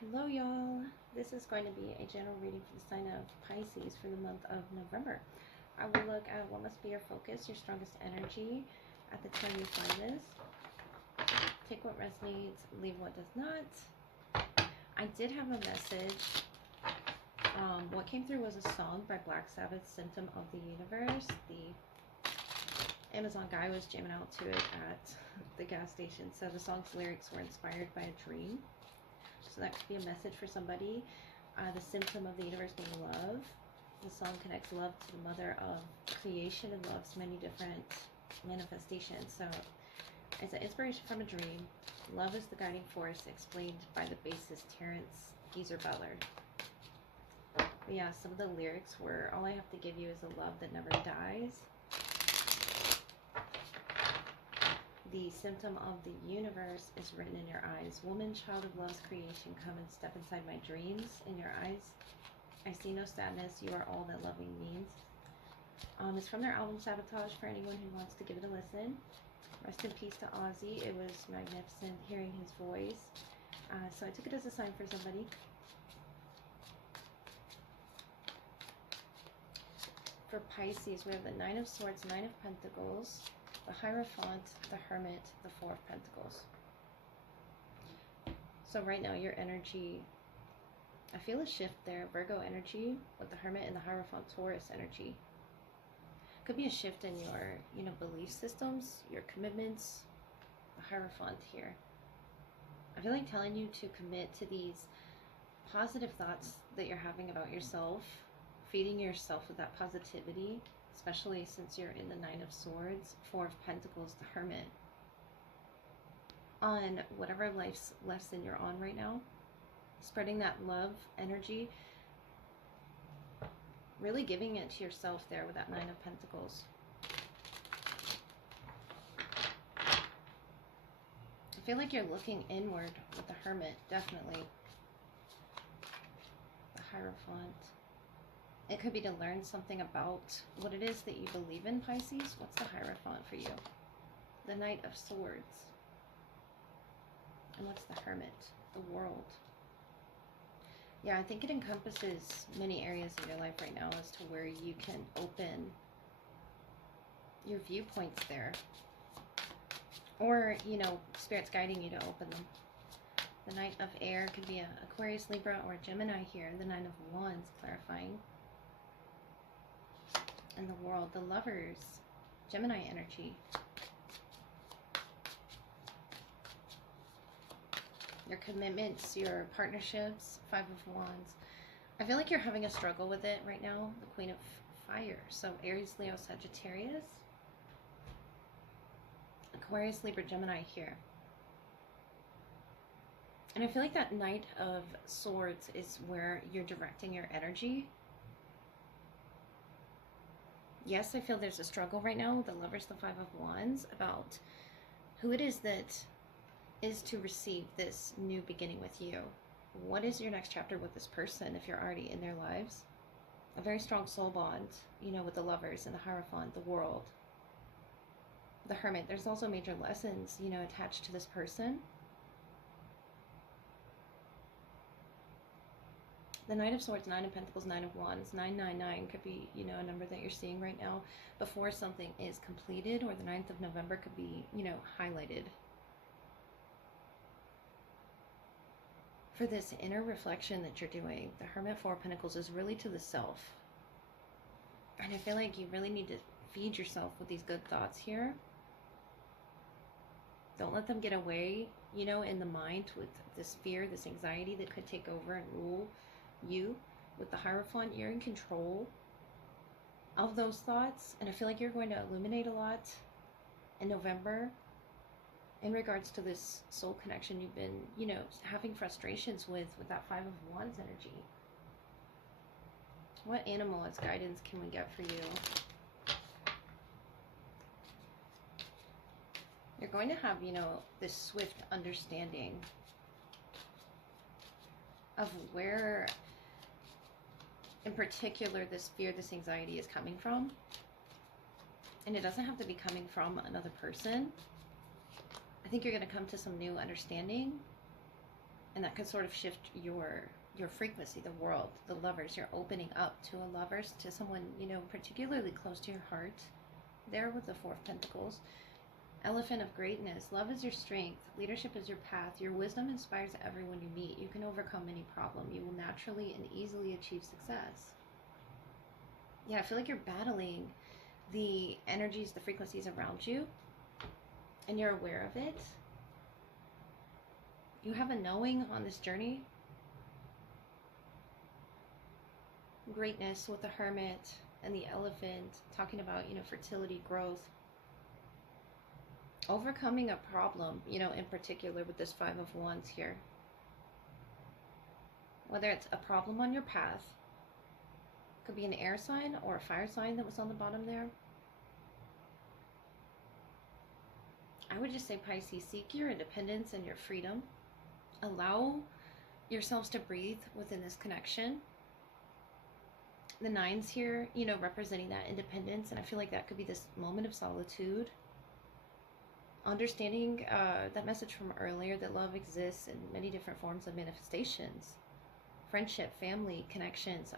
Hello, y'all. This is going to be a general reading for the sign of Pisces for the month of November. I will look at what must be your focus, your strongest energy at the time you find this. Take what resonates, leave what does not. I did have a message. What came through was a song by Black Sabbath, Symptom of the Universe. The Amazon guy was jamming out to it at the gas station. So the song's lyrics were inspired by a dream. So that could be a message for somebody. The symptom of the universe being love. The song connects love to the mother of creation and love's many different manifestations. So it's an inspiration from a dream. Love is the guiding force, explained by the bassist Terrence Geezer Butler. But yeah, some of the lyrics were, all I have to give you is a love that never dies. The symptom of the universe is written in your eyes. Woman, child of love's creation, come and step inside my dreams. In your eyes, I see no sadness. You are all that loving means. It's from their album Sabotage for anyone who wants to give it a listen. Rest in peace to Ozzy. It was magnificent hearing his voice. So I took it as a sign for somebody. For Pisces, we have the Nine of Swords, Nine of Pentacles, the Hierophant, the Hermit, the Four of Pentacles. So right now your energy, I feel a shift there. Virgo energy with the Hermit and the Hierophant, Taurus energy. Could be a shift in your, belief systems, your commitments. The Hierophant here. I feel like telling you to commit to these positive thoughts that you're having about yourself, feeding yourself with that positivity, especially since you're in the Nine of Swords, Four of Pentacles, the Hermit, on whatever life's lesson you're on right now, spreading that love energy, really giving it to yourself there with that Nine of Pentacles. I feel like you're looking inward with the Hermit, definitely. The Hierophant. It could be to learn something about what it is that you believe in, Pisces. What's the Hierophant for you? The Knight of Swords. And what's the Hermit? The world. Yeah, I think it encompasses many areas in your life right now as to where you can open your viewpoints there. Or, Spirit's guiding you to open them. The Knight of Air could be an Aquarius, Libra, or Gemini here. The Nine of Wands, clarifying. And the World, the Lovers, Gemini energy. Your commitments, your partnerships, Five of Wands. I feel like you're having a struggle with it right now. The Queen of Fire. So Aries, Leo, Sagittarius. Aquarius, Libra, Gemini here. And I feel like that Knight of Swords is where you're directing your energy. Yes, I feel there's a struggle right now with the Lovers, the Five of Wands, about who it is that is to receive this new beginning with you. What is your next chapter with this person if you're already in their lives? A very strong soul bond, with the Lovers and the Hierophant, the World. The Hermit, there's also major lessons, attached to this person. The Knight of Swords, Nine of Pentacles, Nine of Wands, 999 could be, a number that you're seeing right now before something is completed, or the 9th of November could be, highlighted. For this inner reflection that you're doing, the Hermit, Four of Pentacles is really to the self. And I feel like you really need to feed yourself with these good thoughts here. Don't let them get away, in the mind with this fear, this anxiety that could take over and rule you. With the Hierophant, you're in control of those thoughts. And I feel like you're going to illuminate a lot in November in regards to this soul connection you've been, having frustrations with that Five of Wands energy. What animal as guidance can we get for you? You're going to have, this swift understanding of where, in particular, this fear, this anxiety is coming from. And it doesn't have to be coming from another person. I think you're going to come to some new understanding And that could sort of shift your frequency, the world, the lovers. You're opening up to a lovers, to someone, you know, particularly close to your heart. There with the Four of Pentacles. Elephant of greatness. Love is your strength. Leadership is your path. Your wisdom inspires everyone you meet. You can overcome any problem. You will naturally and easily achieve success. Yeah, I feel like you're battling the energies, the frequencies around you, and you're aware of it. You have a knowing on this journey. Greatness with the Hermit and the Elephant, talking about, you know, fertility, growth. Overcoming a problem, you know, in particular with this Five of Wands here. Whether it's a problem on your path, could be an air sign or a fire sign that was on the bottom there. I would just say, Pisces, seek your independence and your freedom. Allow yourselves to breathe within this connection. The nines here, you know, representing that independence, and I feel like that could be this moment of solitude. Understanding that message from earlier, that love exists in many different forms of manifestations. Friendship, family, connections,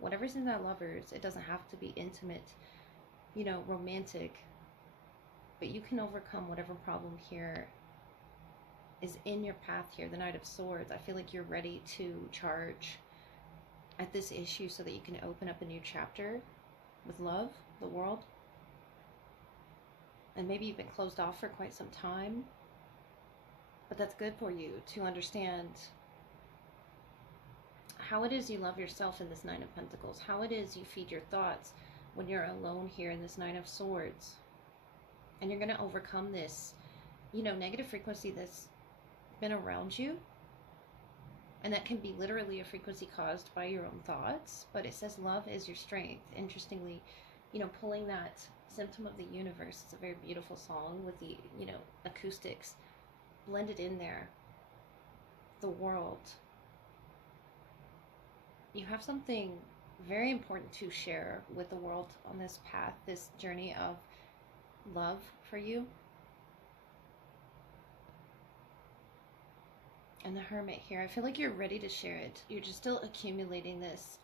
whatever's in that lovers, it doesn't have to be intimate, you know, romantic, but you can overcome whatever problem here is in your path here. The Knight of Swords, I feel like you're ready to charge at this issue so that you can open up a new chapter with love, the world. And maybe you've been closed off for quite some time, but that's good for you to understand how it is you love yourself in this Nine of Pentacles, how it is you feed your thoughts when you're alone here in this Nine of Swords. And you're going to overcome this, you know, negative frequency that's been around you. And that can be literally a frequency caused by your own thoughts, but it says love is your strength. Interestingly, you know, pulling that Symptom of the Universe, it's a very beautiful song with the, you know, acoustics blended in there. The world. You have something very important to share with the world on this path, this journey of love for you. And the Hermit here, I feel like you're ready to share it. You're just still accumulating this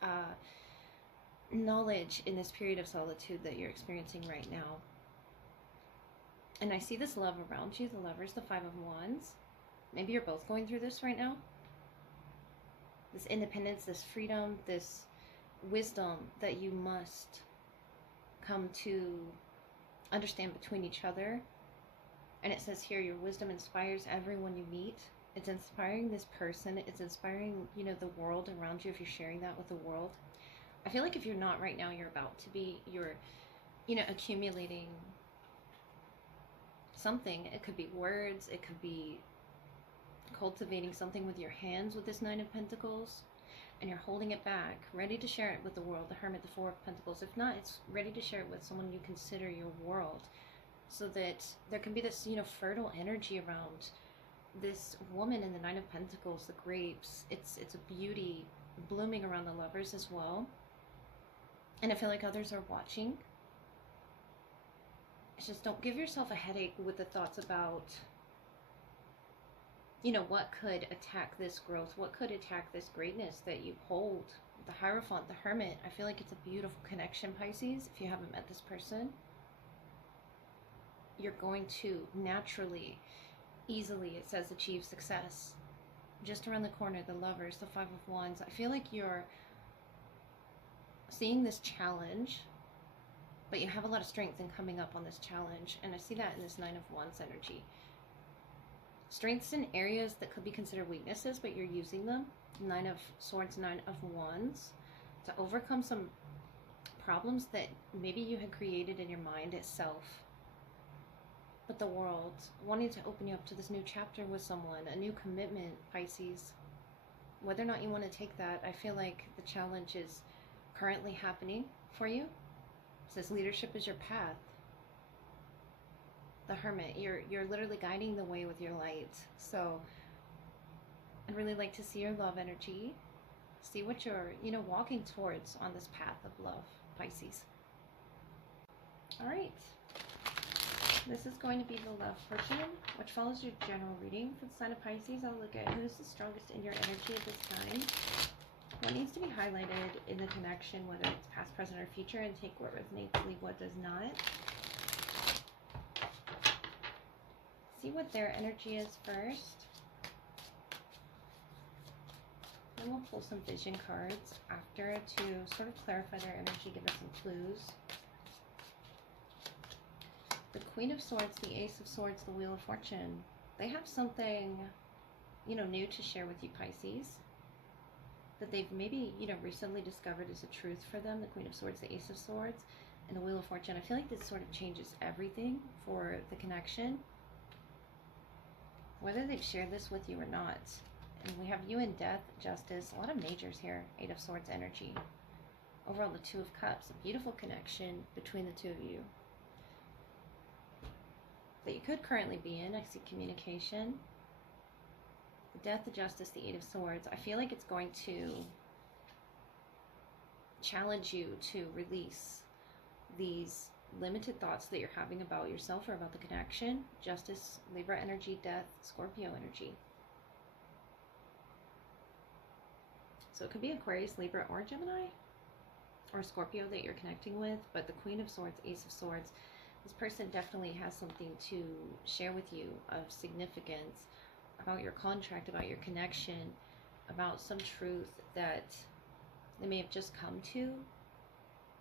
knowledge in this period of solitude that you're experiencing right now. And I see this love around you, the Lovers, the Five of Wands. Maybe you're both going through this right now. This independence, this freedom, this wisdom that you must come to understand between each other. And it says here, your wisdom inspires everyone you meet. It's inspiring this person. It's inspiring, you know, the world around you if you're sharing that with the world. I feel like if you're not right now, you're about to be. You're, you know, accumulating something. It could be words. It could be cultivating something with your hands with this Nine of Pentacles. And you're holding it back, ready to share it with the world. The Hermit, the Four of Pentacles. If not, it's ready to share it with someone you consider your world. So that there can be this, you know, fertile energy around this woman in the Nine of Pentacles, the grapes. It's a beauty blooming around the Lovers as well. And I feel like others are watching. It's just don't give yourself a headache with the thoughts about, you know, what could attack this growth, what could attack this greatness that you hold. The Hierophant, the Hermit, I feel like it's a beautiful connection, Pisces. If you haven't met this person, you're going to naturally, easily, it says, achieve success. Just around the corner, the Lovers, the Five of Wands. I feel like you're seeing this challenge, but you have a lot of strength in coming up on this challenge. And I see that in this Nine of Wands energy. Strengths in areas that could be considered weaknesses, but you're using them. Nine of Swords, Nine of Wands, to overcome some problems that maybe you had created in your mind itself. But the world wanting to open you up to this new chapter with someone, a new commitment, Pisces. Whether or not you want to take that, I feel like the challenge is currently happening for you. It says leadership is your path. The Hermit, you're literally guiding the way with your light. So I'd really like to see your love energy. See what you're, you know, walking towards on this path of love, Pisces. All right. This is going to be the love portion, which follows your general reading for the sign of Pisces. I'll look at who's the strongest in your energy at this time. What needs to be highlighted in the connection, whether it's past, present, or future, and take what resonates, leave what does not. See what their energy is first. Then we'll pull some vision cards after to sort of clarify their energy, give us some clues. The Queen of Swords, the Ace of Swords, the Wheel of Fortune. They have something, new to share with you, Pisces. That they've maybe, recently discovered as a truth for them. The Queen of Swords, the Ace of Swords, and the Wheel of Fortune. I feel like this sort of changes everything for the connection. Whether they've shared this with you or not. And we have you in Death, Justice, a lot of majors here. Eight of Swords energy. Overall, the Two of Cups, a beautiful connection between the two of you. That you could currently be in. I see communication. The Death, the Justice, the Eight of Swords. I feel like it's going to challenge you to release these limited thoughts that you're having about yourself or about the connection. Justice, Libra energy, Death, Scorpio energy. So it could be Aquarius, Libra, or Gemini, or Scorpio that you're connecting with. But the Queen of Swords, Ace of Swords, this person definitely has something to share with you of significance about your contract, about your connection, about some truth that they may have just come to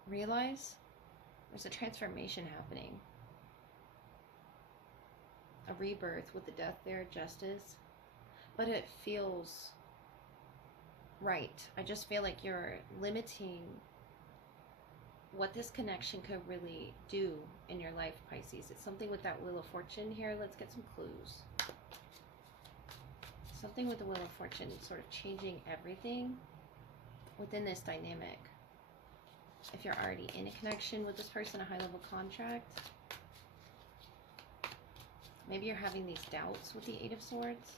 realize. There's a transformation happening. A rebirth with the Death there, Justice. But it feels right. I just feel like you're limiting what this connection could really do in your life, Pisces. It's something with that Wheel of Fortune here. Let's get some clues. Something with the Wheel of Fortune sort of changing everything within this dynamic. If you're already in a connection with this person, a high-level contract. Maybe you're having these doubts with the Eight of Swords.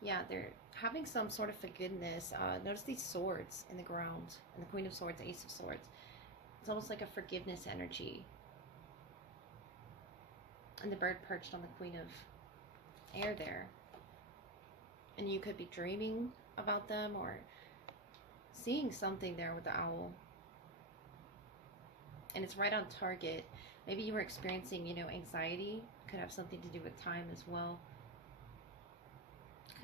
Yeah, they're having some sort of forgiveness. Notice these swords in the ground. And the Queen of Swords, Ace of Swords. It's almost like a forgiveness energy. And the bird perched on the Queen of Air there. And you could be dreaming about them or seeing something there with the owl. And it's right on target. Maybe you were experiencing, anxiety. Could have something to do with time as well.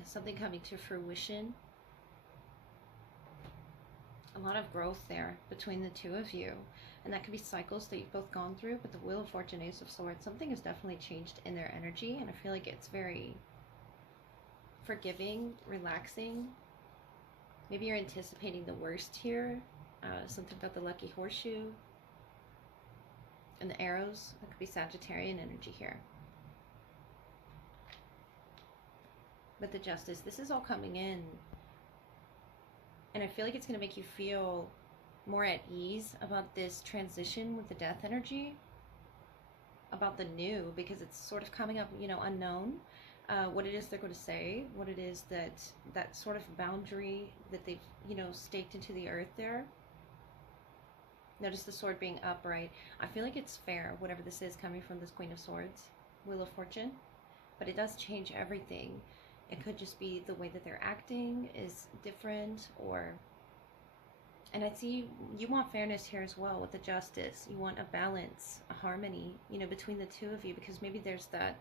Something coming to fruition. A lot of growth there between the two of you. And that could be cycles that you've both gone through. But the Wheel of Fortune, Ace of Swords, something has definitely changed in their energy. And I feel like it's very forgiving, relaxing. Maybe you're anticipating the worst here. Something about the lucky horseshoe. And the arrows. That could be Sagittarian energy here. But the Justice, this is all coming in. And I feel like it's going to make you feel more at ease about this transition with the Death energy. About the new, because it's sort of coming up, unknown. What it is they're going to say. What it is that sort of boundary that they've, staked into the earth there. Notice the sword being upright. I feel like it's fair, whatever this is coming from this Queen of Swords. Wheel of Fortune. But it does change everything. It could just be the way that they're acting is different, and I see you want fairness here as well with the Justice. You want a balance, a harmony, between the two of you, because maybe there's that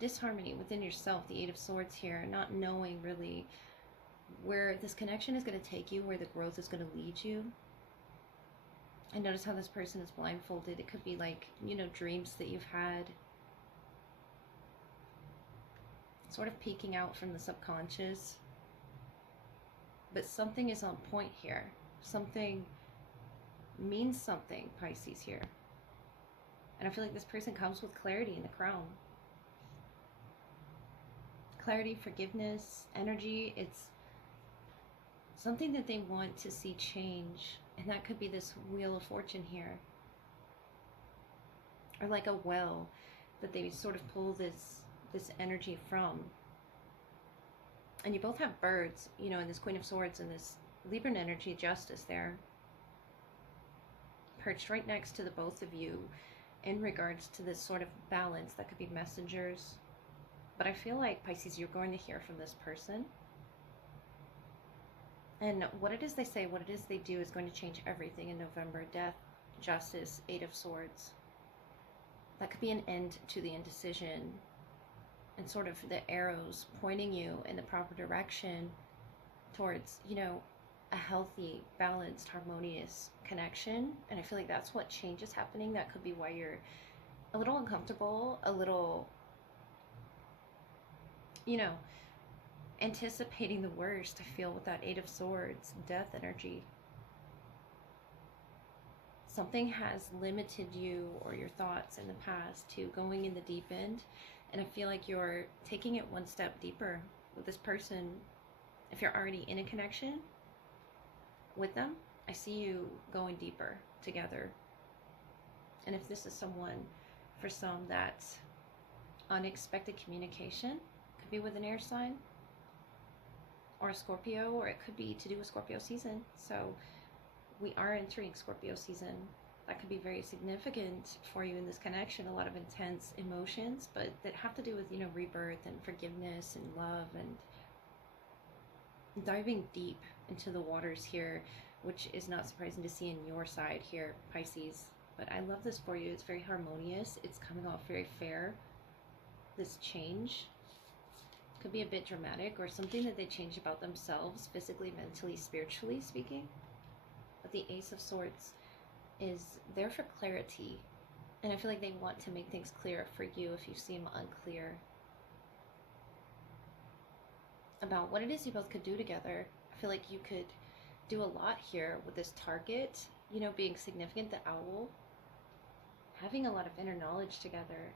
disharmony within yourself, the Eight of Swords here, not knowing really where this connection is going to take you, where the growth is going to lead you. And notice how this person is blindfolded. It could be like, dreams that you've had. Sort of peeking out from the subconscious. But something is on point here. Something means something, Pisces here. And I feel like this person comes with clarity in the crown. Clarity, forgiveness, energy. It's something that they want to see change. And that could be this Wheel of Fortune here. Or like a well that they sort of pull this energy from. And you both have birds, in this Queen of Swords and this Libran energy, Justice there. perched right next to the both of you in regards to this sort of balance that could be messengers. But I feel like, Pisces, you're going to hear from this person. And what it is they say, what it is they do is going to change everything in November. Death, justice, Eight of Swords. That could be an end to the indecision and sort of the arrows pointing you in the proper direction towards, you know, a healthy, balanced, harmonious connection. And I feel like that's what change is happening. That could be why you're a little uncomfortable, a little, you know, anticipating the worst. I feel with that Eight of Swords, death energy. Something has limited you or your thoughts in the past to going in the deep end. And I feel like you're taking it one step deeper with this person. If you're already in a connection with them, I see you going deeper together. And if this is someone, for some, that's unexpected communication, could be with an air sign or a Scorpio, or it could be to do with Scorpio season. So we are entering Scorpio season. That could be very significant for you in this connection. A lot of intense emotions, but that have to do with, you know, rebirth and forgiveness and love and diving deep into the waters here, which is not surprising to see in your side here, Pisces. But I love this for you. It's very harmonious. It's coming off very fair. This change could be a bit dramatic or something that they change about themselves, physically, mentally, spiritually speaking. But the Ace of Swords is there for clarity. And I feel like they want to make things clear for you if you seem unclear about what it is you both could do together. I feel like you could do a lot here with this target, you know, being significant, the owl, having a lot of inner knowledge together,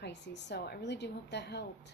Pisces. So I really do hope that helped.